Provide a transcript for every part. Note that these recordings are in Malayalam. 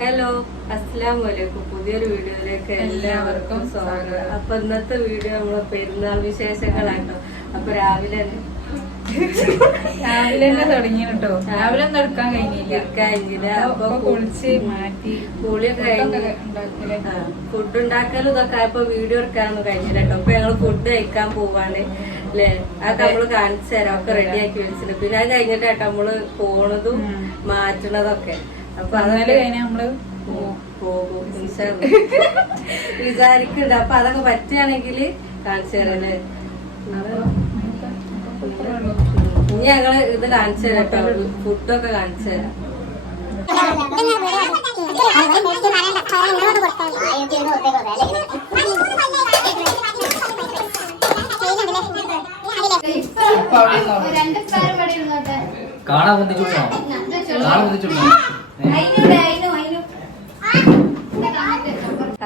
ഹലോ, അസ്സലാമു അലൈക്കും. പുതിയൊരു വീഡിയോയിലേക്ക് എല്ലാവർക്കും സ്വാഗതം. അപ്പൊ ഇന്നത്തെ വീഡിയോ നമ്മളെ പെരുന്നാൾ വിശേഷങ്ങളാട്ടോ. അപ്പൊ രാവിലെ തന്നെ തുടങ്ങി കേട്ടോ. രാവിലെ ഒന്നും എടുക്കാൻ കഴിഞ്ഞില്ല. അപ്പൊ കുളിച്ച് മാറ്റി കുളിയൊക്കെ കഴിഞ്ഞ് ഫുഡ് ഉണ്ടാക്കലും ഇതൊക്കെ ആയപ്പോ വീഡിയോ എടുക്കാനൊന്നും കഴിഞ്ഞില്ല കേട്ടോ. അപ്പൊ ഞങ്ങള് ഫുഡ് കഴിക്കാൻ പോവാണ് അല്ലേ. അതൊക്കെ നമ്മള് കാണിച്ചു തരാം. ഒക്കെ റെഡി ആക്കി വെച്ചിട്ടുണ്ട്. പിന്നെ അത് കഴിഞ്ഞിട്ടാട്ടോ നമ്മള് പോണതും മാറ്റണതൊക്കെ. അപ്പൊ അതൊക്കെ നമ്മള് പോകും വിചാരിക്കുന്നുണ്ട്. അപ്പൊ അതൊക്കെ പറ്റുകയാണെങ്കിൽ കാണിച്ചു തരാല്ലേ. ഇനി ഞങ്ങള് ഇത് കാണിച്ചു തരാം കേട്ടോ. ഫുഡൊക്കെ കാണിച്ചു തരാം. കാണാൻ വന്നിട്ടുണ്ടോ?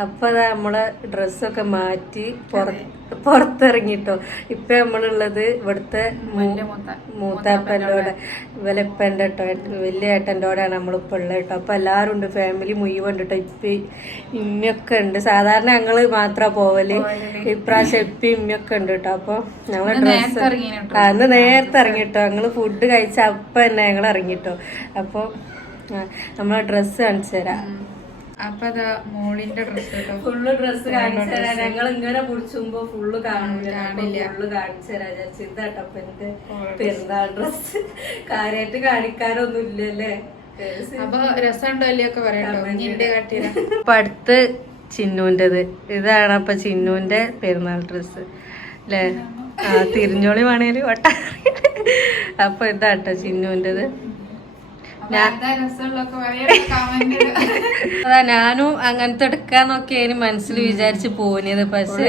അപ്പൊ നമ്മളെ ഡ്രസ്സൊക്കെ മാറ്റി പുറത്തിറങ്ങിട്ടോ. ഇപ്പൊ നമ്മളുള്ളത് ഇവിടുത്തെ മൂത്താപ്പൻ്റെ വിലപ്പൻ്റെ കേട്ടോ, വലിയ ഏട്ടൻ്റെ കൂടെയാണ് നമ്മളിപ്പോ ഉള്ളത് കേട്ടോ. അപ്പൊ എല്ലാരും ഉണ്ട്, ഫാമിലി മുഴുവൻ കേട്ടോ. ഇപ്പി ഇമ്മയൊക്കെ ഉണ്ട്. സാധാരണ ഞങ്ങള് മാത്രാ പോവല്, ഇപ്രാവശ്യം ഇപ്പി ഇമ്മയൊക്കെ ഉണ്ട് കേട്ടോ. അപ്പൊ ഞങ്ങളെ ഡ്രസ്സ് അന്ന് നേരത്തെ ഇറങ്ങിട്ടോ. ഞങ്ങള് ഫുഡ് കഴിച്ച അപ്പൊ തന്നെ ഞങ്ങൾ ഇറങ്ങിട്ടോ. അപ്പൊ നമ്മളെ ഡ്രസ്സ് കാണിച്ചു തരാം. അപ്പൊ അതാ മോളിന്റെ ഡ്രസ് ഫുള്ള് ഡ്രസ്സ് കാണിച്ചു തരാം. ഞങ്ങൾ ഇങ്ങനെ പിടിച്ചുമ്പോ ഫുള്ള് കാണില്ല. ഫുള്ള് കാണിച്ചു തരാം വിചാരിച്ചു. ഇതാട്ടോ അപ്പൊ എനിക്ക് പെരുന്നാൾ ഡ്രസ്സ്. കാര്യമായിട്ട് കാണിക്കാനൊന്നും ഇല്ലല്ലേ. അപ്പൊ രസമുണ്ടോ അല്ലയൊക്കെ പറയാം. അപ്പൊ അടുത്ത് ചിന്നുവിൻ്റെത് ഇതാണ്. അപ്പൊ ചിന്നുവിന്റെ പെരുന്നാൾ ഡ്രസ്സ് അല്ലേ. തിരിഞ്ഞോളി വേണേല് വട്ട. അപ്പൊ ഇതാട്ടോ ചിന്നുവിൻ്റെത്. അതാ ഞാനും അങ്ങനത്തെ എടുക്കാന്നൊക്കെ അതിന് മനസ്സിൽ വിചാരിച്ച് പോയത്. പക്ഷെ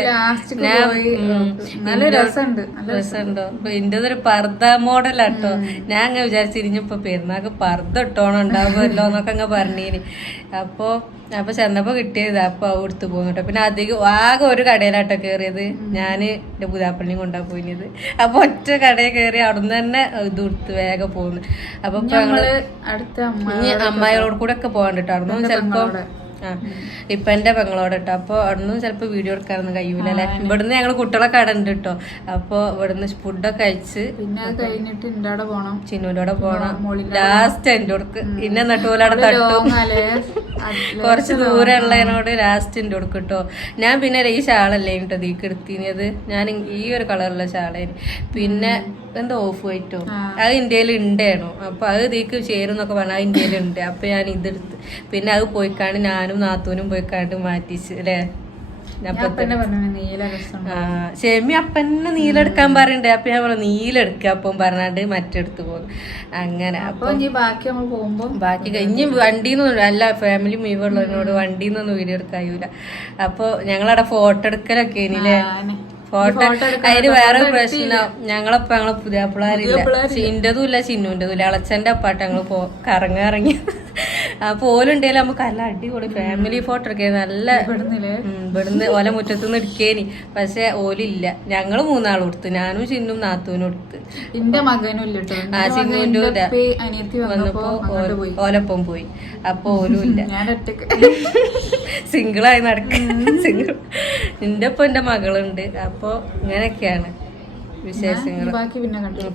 നല്ല രസമുണ്ടോ? ഇന്റേതൊരു പർദ്ദ മോഡലാട്ടോ. ഞാൻ അങ്ങ് വിചാരിച്ചിരിഞ്ഞപ്പോ പെരുന്നാക്ക് പർദ്ദ ഇട്ടോണം ഉണ്ടാവുമല്ലോ എന്നൊക്കെ അങ്ങ് പറഞ്ഞേന്. അപ്പൊ ചെന്നപ്പോ കിട്ടിയത്. അപ്പൊ കൊടുത്തു പോകുന്നുട്ടോ. പിന്നെ അധികം ആകെ ഒരു കടയിലാട്ടോ കേറിയത്. ഞാന് എന്റെ പുതാപ്പള്ളിയും കൊണ്ടാ പോയിത്. അപ്പൊ ഒറ്റ കടയിൽ കയറി അവിടുന്ന് തന്നെ ഇത് കൊടുത്ത് വേഗം പോകുന്നു. അപ്പൊ ഇനി അമ്മായികളോട് കൂടെ ഒക്കെ പോകാൻ കേട്ടോ. അവിടുന്ന് ചിലപ്പോ ഇപ്പൊ എന്റെ പെങ്ങളോട് കേട്ടോ. അപ്പൊ അവിടുന്ന് ചിലപ്പോ വീഡിയോ എടുക്കാനൊന്നും കഴിയൂല അല്ലെ. ഇവിടുന്ന് ഞങ്ങള് കുട്ടികളൊക്കെ അവിടെ ഉണ്ട് കേട്ടോ. അപ്പൊ ഇവിടുന്ന് ഫുഡൊക്കെ കഴിച്ച് പിന്നെ കഴിഞ്ഞിട്ട് ഇന്റെ പോണം, ചിന്നൂരോടെ പോണം. ലാസ്റ്റ് എന്റെ കൊടുക്ക് ഇന്നെ എന്നിട്ട് പോലെ അവിടെ തട്ടും. കുറച്ച് ദൂരം ഉള്ളതിനോട് ലാസ്റ്റ് എന്റെ കൊടുക്കും കേട്ടോ. ഞാൻ പിന്നെ ഈ ഷാളല്ലേ കേട്ടോ ദീക്ക് എടുത്തിനത്. ഞാൻ ഈ ഒരു കളറുള്ള ഷാളേന്. പിന്നെ എന്താ ഓഫ് വൈറ്റോ അത് ഇന്ത്യയിൽ ഉണ്ടേണോ. അപ്പൊ അത് ദീക്ക് ചേരുന്നൊക്കെ പറഞ്ഞാൽ അത് ഇന്ത്യയിൽ ഉണ്ട്. അപ്പൊ ഞാൻ ഇതെടുത്ത് പിന്നെ അത് പോയിക്കാണ്ട് ഞാനും നാത്തൂനും പോയിക്കാണ്ട് മാറ്റിച്ച് അല്ലേ. ഷെമി അപ്പന്നെ നീലെടുക്കാൻ പറയണ്ടേ. അപ്പൊ ഞാൻ പറഞ്ഞു നീലെടുക്ക അപ്പം പറഞ്ഞാണ്ട് മറ്റെടുത്ത് പോകും. അങ്ങനെ അപ്പൊ ബാക്കി നമ്മൾ പോകുമ്പോ ബാക്കി കഴിഞ്ഞ് വണ്ടിന്നൊന്നും അല്ല, ഫാമിലി മുഴുവനുള്ളതിനോട് വണ്ടിന്നൊന്നും വീഡിയോ എടുക്കാൻ കഴിയൂല. അപ്പൊ ഞങ്ങളവിടെ ഫോട്ടോ എടുക്കലൊക്കെ ഇനില്ലേ. ഫോട്ടോ അതിന് വേറെ പ്രശ്നം. ഞങ്ങളപ്പോ ഞങ്ങളെ പുതിയാപ്പിളാരില്ല. ഇന്റതും ഇല്ല ചിന്നുവിൻ്റെതും ഇല്ല. അളച്ചന്റെ അപ്പാട്ട് ഞങ്ങള് കറങ്ങി. അപ്പൊ ഓലുണ്ടേലും നമുക്ക് നല്ല അടിപൊളി ഫാമിലി ഫോട്ടോ എടുക്കാൻ നല്ല ഇവിടുന്ന് ഓല മുറ്റത്തുനിന്ന് എടുക്കേനി. പക്ഷെ ഓലില്ല. ഞങ്ങള് മൂന്നാളും എടുത്തു. ഞാനും ചിന്നും നാത്തൂനും എടുത്ത്. എന്റെ മകനും ചിന്നുവിന്റെ വന്നപ്പോ ഓലപ്പം പോയി. അപ്പൊ ഓലും ഇല്ല. സിംഗിളായി നടക്കുന്ന എന്റെ ഒപ്പം എന്റെ മകളുണ്ട്. അപ്പൊ ഇങ്ങനെയൊക്കെയാണ് വിശേഷങ്ങൾ.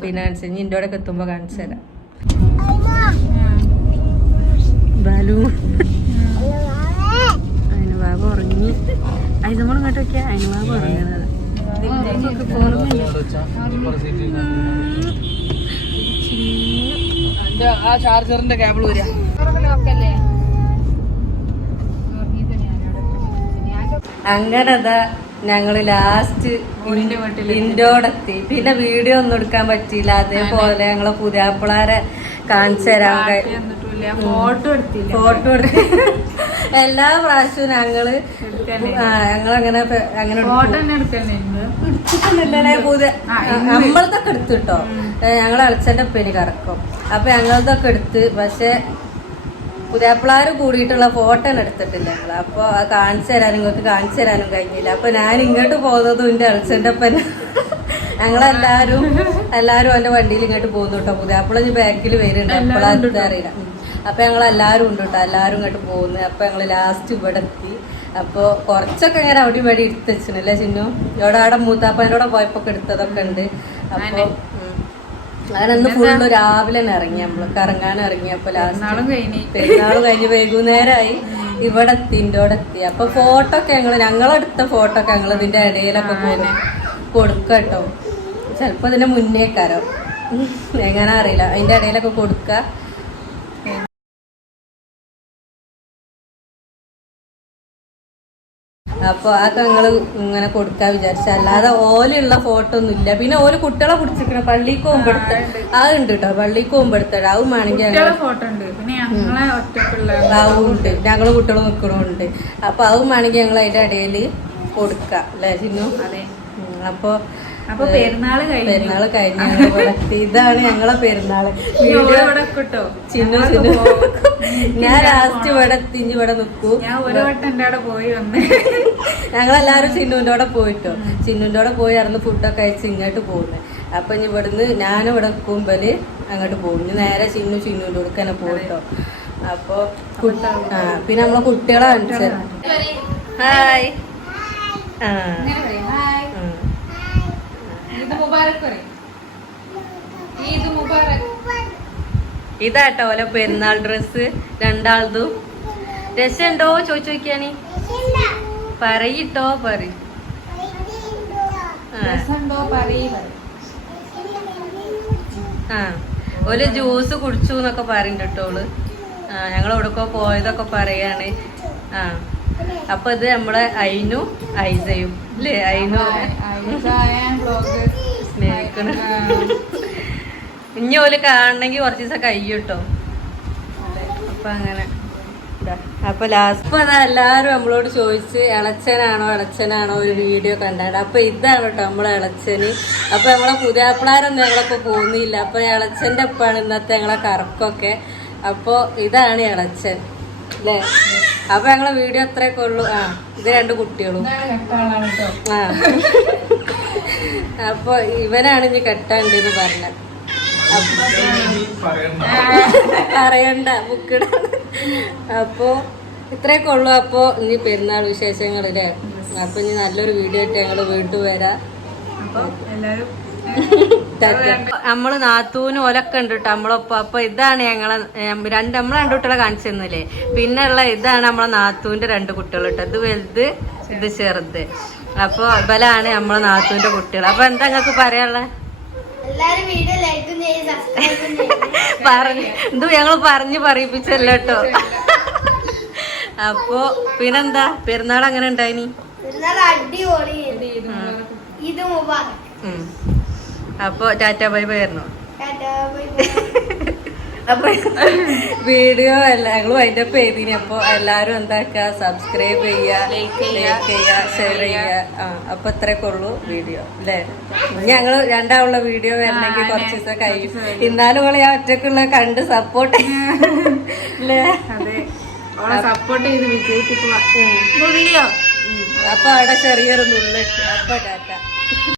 പിന്നെ കാണിച്ചു ഇന്റെ അവിടെ എത്തുമ്പോ കാണിച്ചു തരാം. ബാലു അതിനുബാബ ഉറങ്ങി. അതിനോട് ഇങ്ങോട്ട് വെക്കാ. അതിനുബാബ ഉറങ്ങുന്നത് ചാർജറിന്റെ കേബിൾ വരിക. അങ്ങനതാ ഞങ്ങള് ലാസ്റ്റ് ഇൻഡോടെത്തി. പിന്നെ വീഡിയോ ഒന്നും എടുക്കാൻ പറ്റിയില്ല. അതേപോലെ ഞങ്ങളെ പുതിയാപ്പിളാരെ കാണിച്ചു തരാൻ ഫോട്ടോ എടുത്തി. എല്ലാ പ്രാവശ്യവും ഞങ്ങളങ്ങനെ എടുത്തിട്ടല്ലേ നമ്മളതൊക്കെ എടുത്തിട്ടോ. ഞങ്ങളെ അളച്ചന്റെ പേര് കറക്കും. അപ്പൊ ഞങ്ങളതൊക്കെ എടുത്ത്. പക്ഷെ പുതിയാപ്പിളാര് കൂടിയിട്ടുള്ള ഫോട്ടോ എടുത്തിട്ടില്ല ഞങ്ങള്. അപ്പൊ അത് കാണിച്ചു തരാനും നിങ്ങൾക്ക് കാണിച്ചു തരാനും കഴിഞ്ഞില്ല. അപ്പൊ ഞാൻ ഇങ്ങോട്ട് പോകുന്നതും എന്റെ അളച്ചന്റെ ഒപ്പന. ഞങ്ങളെല്ലാരും അവന്റെ വണ്ടിയിൽ ഇങ്ങോട്ട് പോകുന്നു കേട്ടോ. പുതിയാപ്പിള ബാക്കിൽ വരുന്നുണ്ട്. എപ്പോഴാ അറിയില്ല. അപ്പൊ ഞങ്ങൾ എല്ലാവരും ഉണ്ട് കേട്ടോ, എല്ലാവരും ഇങ്ങോട്ട് പോകുന്നത്. അപ്പൊ ഞങ്ങൾ ലാസ്റ്റ് ഇവിടെ എത്തി. അപ്പോൾ കുറച്ചൊക്കെ ഇങ്ങനെ അവിടെ ഇവിടെ എടുത്ത് വെച്ചിട്ടുണ്ടല്ലേ ചിന്നു, ഇവിടെ അവിടെ മൂത്താപ്പനോടെ പോയപ്പോ എടുത്തതൊക്കെ ഉണ്ട്. അപ്പോൾ അങ്ങനന്ന് ഫുള്ള് രാവിലെ തന്നെ ഇറങ്ങി, നമ്മള് കറങ്ങാൻ ഇറങ്ങി. അപ്പൊ ലാസ്റ്റ് പെരുന്നാളും കഴിഞ്ഞ് വൈകുന്നേരമായി ഇവിടെ എത്തി, ഇൻ്റോടെ എത്തി. അപ്പൊ ഫോട്ടോ ഒക്കെ ഞങ്ങളെടുത്ത ഫോട്ടോ ഒക്കെ ഞങ്ങൾ ഇതിന്റെ ഇടയിലൊക്കെ കൊടുക്ക കേട്ടോ. ചിലപ്പോ ഇതിന്റെ മുന്നേക്കാരോ എങ്ങനെ അറിയില്ല, അതിന്റെ ഇടയിലൊക്കെ കൊടുക്ക. അപ്പൊ അതൊക്കെ ഞങ്ങള് ഇങ്ങനെ കൊടുക്കാൻ വിചാരിച്ച, അല്ലാതെ ഓലുള്ള ഫോട്ടോ ഒന്നും ഇല്ല. പിന്നെ ഓല് കുട്ടികളെ പിടിച്ചിരിക്കണ പള്ളിക്ക് പോകുമ്പോഴത്തെ അതുണ്ട് കേട്ടോ, പള്ളിക്ക് പോകുമ്പോഴത്തെ അതും വേണമെങ്കിൽ ഉണ്ട്, ഞങ്ങള് കുട്ടികൾ നിൽക്കണുണ്ട്. അപ്പൊ അതും വേണമെങ്കിൽ ഞങ്ങൾ അതിന്റെ ഇടയിൽ കൊടുക്കാം അല്ലേ ചിന്നു? അപ്പൊ പെരുന്നാള് കഴിഞ്ഞ ഇതാണ് ഞങ്ങളെ പെരുന്നാള്. ചിന്നു ചിന്നു ഞാൻ ലാസ്റ്റ് ഇവിടെ എത്തിഞ്ഞ് ഇവിടെ നിക്കൂ. ഞങ്ങളെല്ലാരും ചിന്നുവിന്റെ കൂടെ പോയിട്ടോ, ചിന്നുവിന്റെ കൂടെ പോയി ഇറന്ന് ഫുഡൊക്കെ അയച്ച് ഇങ്ങോട്ട് പോകുന്നത്. അപ്പൊ ഇനി ഇവിടുന്ന് ഞാനിവിടെ നിൽക്കുമ്പോല് അങ്ങോട്ട് പോകും. ഇനി നേരെ ചിന്നുവിന്റെ കൂടെ തന്നെ പോയിട്ടോ. അപ്പൊ പിന്നെ നമ്മളെ കുട്ടികളെ കാണിച്ചത് ഹായ് ഇതാട്ടോ ഓലെ പെരുന്നാൾ ഡ്രസ് രണ്ടാളതും. രസമുണ്ടോ ചോദിച്ചു നോക്കിയാണി, പറയിട്ടോ ഓല് ജ്യൂസ് കുടിച്ചു എന്നൊക്കെ പറയുന്നുണ്ട്. ഞങ്ങൾ എവിടെക്കോ പോയതൊക്കെ പറയാണ്. അപ്പൊ ഇത് നമ്മളെ അയിനും ഐസയും അല്ലേ? അയിനും സ്നേഹിക്കണ. ഇനി ഓല് കാണണമെങ്കിൽ കുറച്ച് ദിവസം കഴിയൂട്ടോ. അപ്പൊ അങ്ങനെ അപ്പൊ ലാസ്റ്റ് അതാ എല്ലാരും നമ്മളോട് ചോദിച്ച് ഇളച്ചനാണോ ഒരു വീഡിയോ കണ്ടാണ്. അപ്പൊ ഇതാണ് കേട്ടോ നമ്മളെ ഇളച്ചന്. അപ്പൊ നമ്മളെ പുതിയാപ്പിളാരൊന്നും ഞങ്ങളൊക്കെ പോകുന്നില്ല. അപ്പൊ ഇളച്ചന്റെ ഒപ്പാണ് ഇന്നത്തെ ഞങ്ങളെ കറക്കൊക്കെ. അപ്പൊ ഇതാണ് ഇളച്ചൻ അല്ലേ? അപ്പൊ ഞങ്ങളെ വീഡിയോ അത്രയൊക്കെ ഉള്ളു. ഇത് 2 കുട്ടികളും. അപ്പൊ ഇവനാണ് ഇനി കെട്ടാണ്ടെന്ന് പറഞ്ഞത്. പറയണ്ട ബുക്കിട. അപ്പൊ ഇത്രയൊക്കെ ഉള്ളു. അപ്പൊ ഇനി പെരുന്നാൾ വിശേഷങ്ങളില്ലേ? അപ്പൊ ഇനി നല്ലൊരു വീഡിയോ ആയിട്ട് ഞങ്ങള് വീട്ടിൽ വരാം. നമ്മള് നാത്തൂനും ഓലൊക്കെ ഉണ്ട് കേട്ടോ നമ്മളൊപ്പം. അപ്പൊ ഇതാണ് ഞങ്ങളെ നമ്മളെ 2 കുട്ടികളെ കാണിച്ചു തന്നില്ലേ? പിന്നെ ഉള്ള ഇതാണ് നമ്മളെ നാത്തൂന്റെ 2 കുട്ടികൾ കേട്ടോ. ഇത് വലുത്, ഇത് ചെറുത്. അപ്പൊ ഇവലാണ് നമ്മളെ നാത്തൂന്റെ കുട്ടികൾ. അപ്പൊ എന്താ നിങ്ങൾക്ക് പറയാനുള്ളത്? ഇത് ഞങ്ങള് പറഞ്ഞു പറയിപ്പിച്ചല്ലോ കേട്ടോ. അപ്പൊ പിന്നെന്താ പെരുന്നാൾ അങ്ങനെ ഉണ്ടായിനി? അപ്പൊ ടാറ്റ ബൈ ബൈ ആയിരുന്നു. അപ്പൊ വീഡിയോ ഞങ്ങൾ അതിന്റെ അപ്പ് ചെയ്തിനി. അപ്പൊ എല്ലാരും എന്താക്കുക, സബ്സ്ക്രൈബ് ചെയ്യുക, ലൈക്ക് ചെയ്യുക, ഷെയർ ചെയ്യുക. അപ്പൊ ഇത്രയൊക്കെ ഉള്ളു വീഡിയോ അല്ലേ? ഞങ്ങള് രണ്ടാളുള്ള വീഡിയോ വരണമെങ്കിൽ കുറച്ച് ദിവസം കഴിയും. ഇന്നാലും ഓളെ ഞാൻ ഒറ്റക്കുള്ള കണ്ട് സപ്പോർട്ട് അല്ലേ? സപ്പോർട്ട് ചെയ്ത് വിജയിപ്പിക്കുക. അപ്പൊ അവിടെ ചെറിയൊരു നുള്ളിട്ട്. അപ്പൊ ടാറ്റ.